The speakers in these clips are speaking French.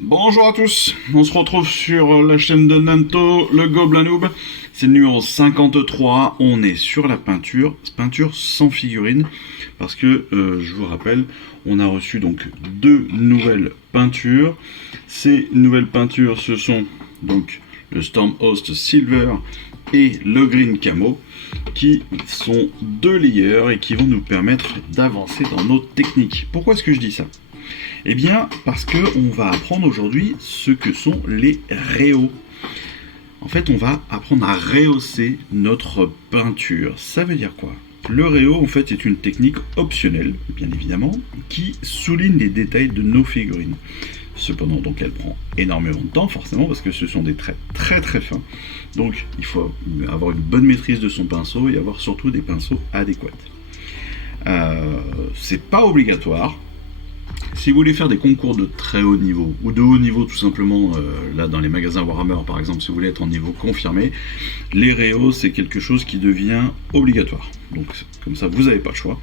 Bonjour à tous, on se retrouve sur la chaîne de Nanto, le Gobelin Noob. C'est le numéro 53, on est sur la peinture sans figurine. Parce que, je vous rappelle, on a reçu donc deux nouvelles peintures. Ces nouvelles peintures, ce sont donc le Stormhost Silver et le Green Camo, qui sont deux layers et qui vont nous permettre d'avancer dans nos techniques. Pourquoi est-ce que je dis ça ? Eh bien, parce qu'on va apprendre aujourd'hui ce que sont les rehauts. En fait, on va apprendre à rehausser notre peinture. Ça veut dire quoi ? Le rehaut, en fait, est une technique optionnelle, bien évidemment, qui souligne les détails de nos figurines. Cependant, donc, elle prend énormément de temps, forcément, parce que ce sont des traits très très fins. Donc, il faut avoir une bonne maîtrise de son pinceau et avoir surtout des pinceaux adéquats. C'est pas obligatoire. Si vous voulez faire des concours de très haut niveau, ou de haut niveau tout simplement, là dans les magasins Warhammer par exemple, si vous voulez être en niveau confirmé, les rehauts c'est quelque chose qui devient obligatoire. Donc comme ça vous n'avez pas le choix.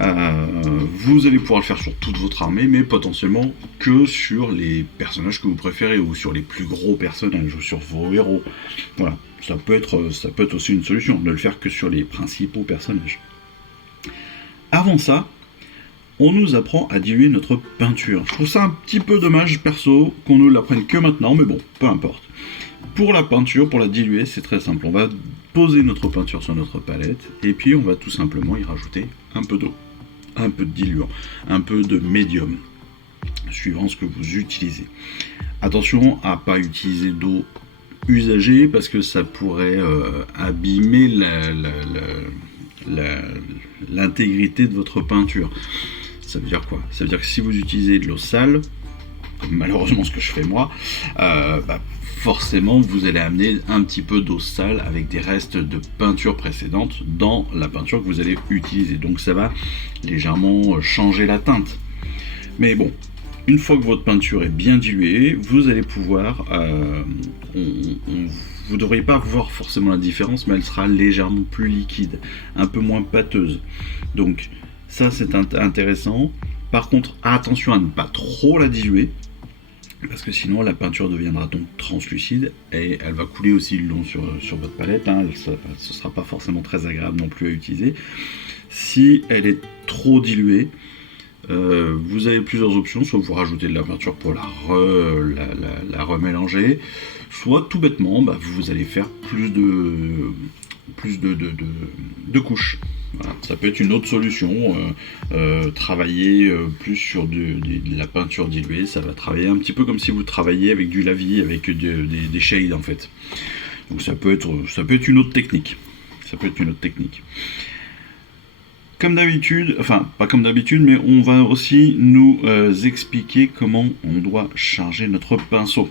Vous allez pouvoir le faire sur toute votre armée, mais potentiellement que sur les personnages que vous préférez, ou sur les plus gros personnages, ou sur vos héros. Voilà, ça peut être aussi une solution, ne le faire que sur les principaux personnages. Avant ça, on nous apprend à diluer notre peinture. Je trouve ça un petit peu dommage, perso, qu'on ne l'apprenne que maintenant, mais bon, peu importe. Pour la peinture, pour la diluer, c'est très simple. On va poser notre peinture sur notre palette, et puis on va tout simplement y rajouter un peu d'eau, un peu de diluant, un peu de médium, suivant ce que vous utilisez. Attention à ne pas utiliser d'eau usagée, parce que ça pourrait abîmer l'intégrité de votre peinture. Ça veut dire quoi ? Ça veut dire que si vous utilisez de l'eau sale, comme malheureusement ce que je fais moi, forcément vous allez amener un petit peu d'eau sale avec des restes de peinture précédente dans la peinture que vous allez utiliser. Donc ça va légèrement changer la teinte. Mais bon, une fois que votre peinture est bien diluée, vous allez pouvoir... vous ne devriez pas voir forcément la différence, mais elle sera légèrement plus liquide, un peu moins pâteuse. Donc ça c'est intéressant. Par contre, attention à ne pas trop la diluer, parce que sinon la peinture deviendra donc translucide et elle va couler aussi le long sur votre palette. Ce ne sera pas forcément très agréable non plus à utiliser. Si elle est trop diluée, vous avez plusieurs options, soit vous rajoutez de la peinture pour la remélanger, soit tout bêtement vous allez faire plus de couches. Voilà. Ça peut être une autre solution, travailler plus sur de la peinture diluée, ça va travailler un petit peu comme si vous travailliez avec du lavis, avec des shades en fait. Donc ça peut être une autre technique. Comme d'habitude, enfin pas comme d'habitude, mais on va aussi nous expliquer comment on doit charger notre pinceau.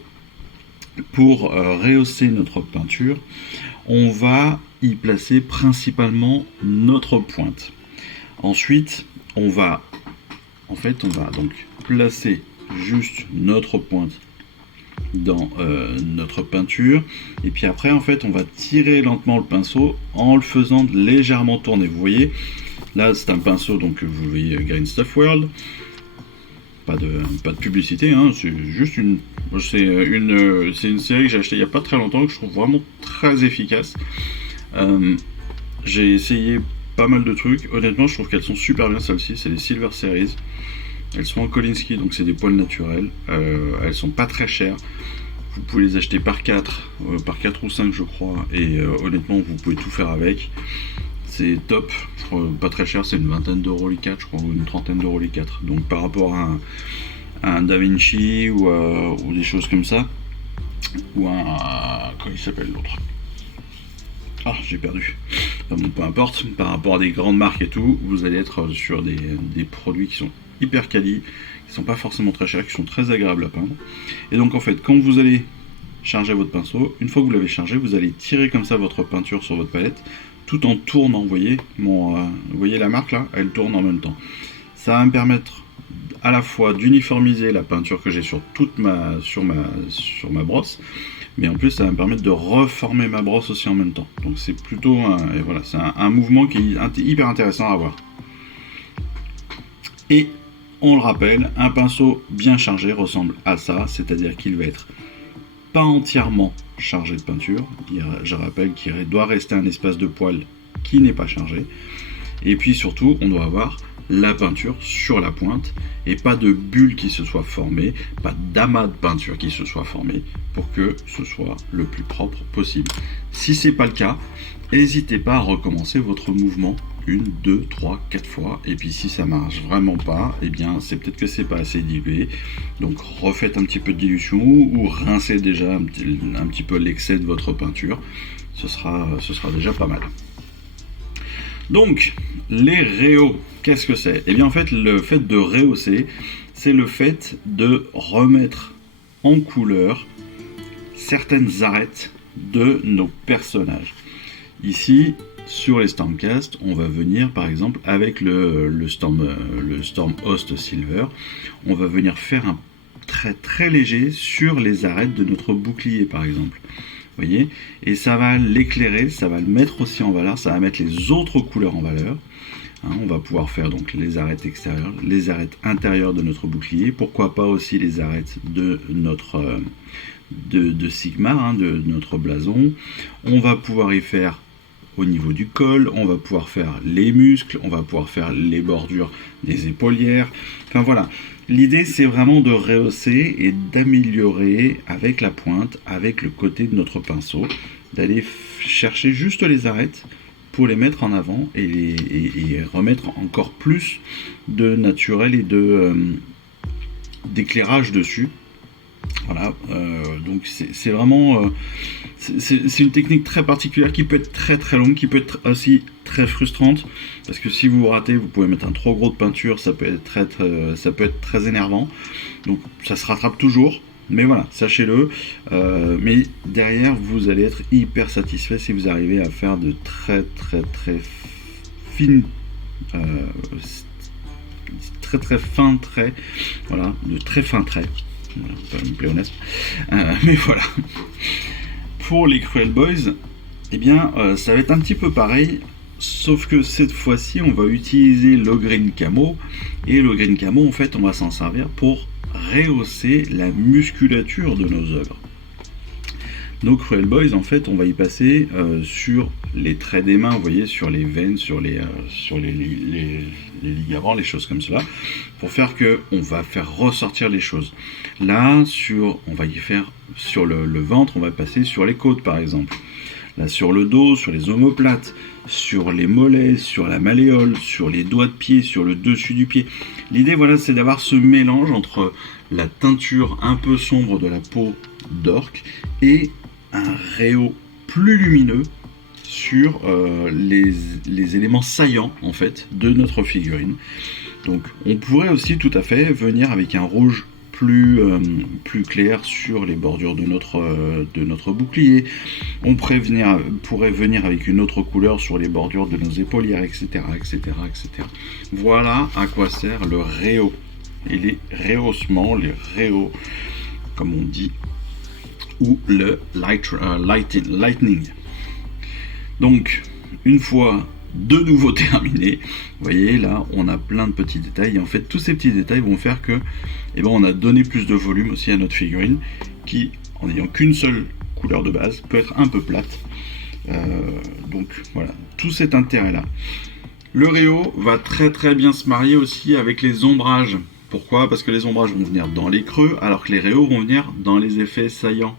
Pour rehausser notre peinture, on va y placer principalement notre pointe. Ensuite, on va donc placer juste notre pointe dans notre peinture, et puis après en fait on va tirer lentement le pinceau en le faisant légèrement tourner. Vous voyez, là c'est un pinceau, donc vous voyez Green Stuff World, pas de publicité, c'est juste c'est une série que j'ai achetée il n'y a pas très longtemps, que je trouve vraiment très efficace. J'ai essayé pas mal de trucs, honnêtement je trouve qu'elles sont super bien. Celles-ci c'est les Silver Series, elles sont en Kolinsky, donc c'est des poils naturels, elles sont pas très chères, vous pouvez les acheter par 4 ou 5 je crois, et honnêtement vous pouvez tout faire avec, c'est top. Je crois pas très cher, c'est une vingtaine d'euros les 4 je crois, ou une trentaine d'euros les 4, donc par rapport à un Da Vinci ou des choses comme ça, ou comment il s'appelle l'autre, j'ai perdu. Enfin bon, peu importe, par rapport à des grandes marques et tout, vous allez être sur des produits qui sont hyper quali, qui sont pas forcément très chers, qui sont très agréables à peindre. Et donc en fait, quand vous allez charger votre pinceau, une fois que vous l'avez chargé, vous allez tirer comme ça votre peinture sur votre palette, tout en tournant. Vous voyez la marque là, elle tourne en même temps. Ça va me permettre à la fois d'uniformiser la peinture que j'ai sur ma brosse, mais en plus ça va me permettre de reformer ma brosse aussi en même temps. Donc c'est plutôt c'est un mouvement qui est hyper intéressant à voir. Et on le rappelle, un pinceau bien chargé ressemble à ça, c'est-à-dire qu'il va être pas entièrement chargé de peinture. Je rappelle qu'il doit rester un espace de poil qui n'est pas chargé. Et puis surtout, on doit avoir la peinture sur la pointe et pas de bulle qui se soit formée, pas d'amas de peinture qui se soit formé pour que ce soit le plus propre possible. Si c'est pas le cas, n'hésitez pas à recommencer votre mouvement 1, 2, 3, 4 fois. Et puis si ça marche vraiment pas, eh bien c'est peut-être que c'est pas assez dilué. Donc refaites un petit peu de dilution ou rincez déjà un petit peu l'excès de votre peinture. Ce sera déjà pas mal. Donc, les réhauts, qu'est-ce que c'est? Eh bien en fait, le fait de rehausser, c'est le fait de remettre en couleur certaines arêtes de nos personnages. Ici, sur les Stormcast, on va venir par exemple avec le Storm Host Silver, on va venir faire un trait très léger sur les arêtes de notre bouclier par exemple. Vous voyez, et ça va l'éclairer, ça va le mettre aussi en valeur, ça va mettre les autres couleurs en valeur. Hein, on va pouvoir faire donc les arêtes extérieures, les arêtes intérieures de notre bouclier, pourquoi pas aussi les arêtes de notre de Sigmar, hein, de notre blason. On va pouvoir y faire au niveau du col, on va pouvoir faire les muscles, on va pouvoir faire les bordures des épaulières. Enfin voilà, l'idée c'est vraiment de rehausser et d'améliorer avec la pointe, avec le côté de notre pinceau, d'aller chercher juste les arêtes pour les mettre en avant et remettre encore plus de naturel et d'éclairage dessus. Voilà, donc c'est vraiment c'est une technique très particulière qui peut être très très longue, qui peut être aussi très frustrante, parce que si vous ratez, vous pouvez mettre un trop gros de peinture, ça peut être très énervant, donc ça se rattrape toujours, mais voilà, sachez-le, mais derrière vous allez être hyper satisfait si vous arrivez à faire de très très très fines très très fins traits, voilà, de très fins traits. Ça me plaît honnête. Mais voilà. Pour les Cruel Boys, eh bien, ça va être un petit peu pareil, sauf que cette fois-ci, on va utiliser le Green Camo. Et le Green Camo, en fait, on va s'en servir pour rehausser la musculature de nos ogres. Nos Cruel Boys, en fait, on va y passer sur les traits des mains, vous voyez, sur les veines, sur les ligaments, les choses comme cela, pour faire que on va faire ressortir les choses. Là, on va y faire sur le ventre, on va passer sur les côtes, par exemple. Là, sur le dos, sur les omoplates, sur les mollets, sur la malléole, sur les doigts de pied, sur le dessus du pied. L'idée, voilà, c'est d'avoir ce mélange entre la teinture un peu sombre de la peau d'orc et un réhaut plus lumineux sur les éléments saillants en fait de notre figurine. Donc on pourrait aussi tout à fait venir avec un rouge plus clair sur les bordures de notre bouclier. On pourrait venir avec une autre couleur sur les bordures de nos épaulières, etc., etc., etc. Voilà à quoi sert le réhaut et les rehaussements, les réhauts comme on dit, ou le lightning. Donc, une fois de nouveau terminé, vous voyez là, on a plein de petits détails. Et en fait, tous ces petits détails vont faire que, on a donné plus de volume aussi à notre figurine, qui, en n'ayant qu'une seule couleur de base, peut être un peu plate. Donc voilà, tout cet intérêt-là. Le réhaut va très très bien se marier aussi avec les ombrages. Pourquoi? Parce que les ombrages vont venir dans les creux, alors que les réhauts vont venir dans les effets saillants,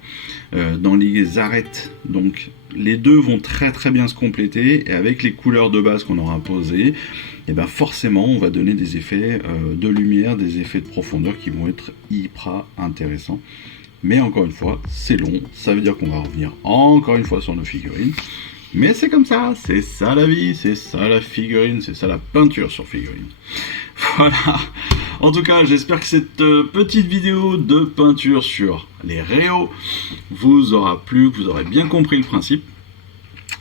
dans les arêtes. Donc les deux vont très très bien se compléter, et avec les couleurs de base qu'on aura posées, et ben forcément on va donner des effets de lumière, des effets de profondeur qui vont être hyper intéressants. Mais encore une fois, c'est long, ça veut dire qu'on va revenir encore une fois sur nos figurines. Mais c'est comme ça, c'est ça la vie, c'est ça la figurine, c'est ça la peinture sur figurine. Voilà. En tout cas, j'espère que cette petite vidéo de peinture sur les réhauts vous aura plu, que vous aurez bien compris le principe.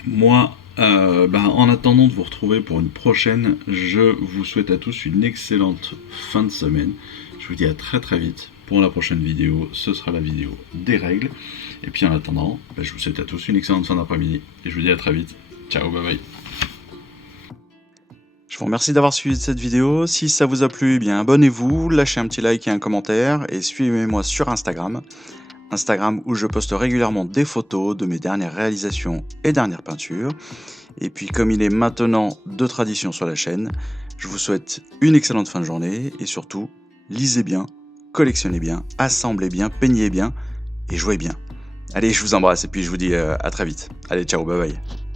Moi, en attendant de vous retrouver pour une prochaine, je vous souhaite à tous une excellente fin de semaine. Je vous dis à très très vite pour la prochaine vidéo. Ce sera la vidéo des règles. Et puis en attendant, je vous souhaite à tous une excellente fin d'après-midi. Et je vous dis à très vite. Ciao, bye bye. Je vous remercie d'avoir suivi cette vidéo. Si ça vous a plu, eh bien abonnez-vous, lâchez un petit like et un commentaire et suivez-moi sur Instagram. Instagram où je poste régulièrement des photos de mes dernières réalisations et dernières peintures. Et puis comme il est maintenant de tradition sur la chaîne, je vous souhaite une excellente fin de journée et surtout, lisez bien, collectionnez bien, assemblez bien, peignez bien et jouez bien. Allez, je vous embrasse et puis je vous dis à très vite. Allez, ciao, bye bye.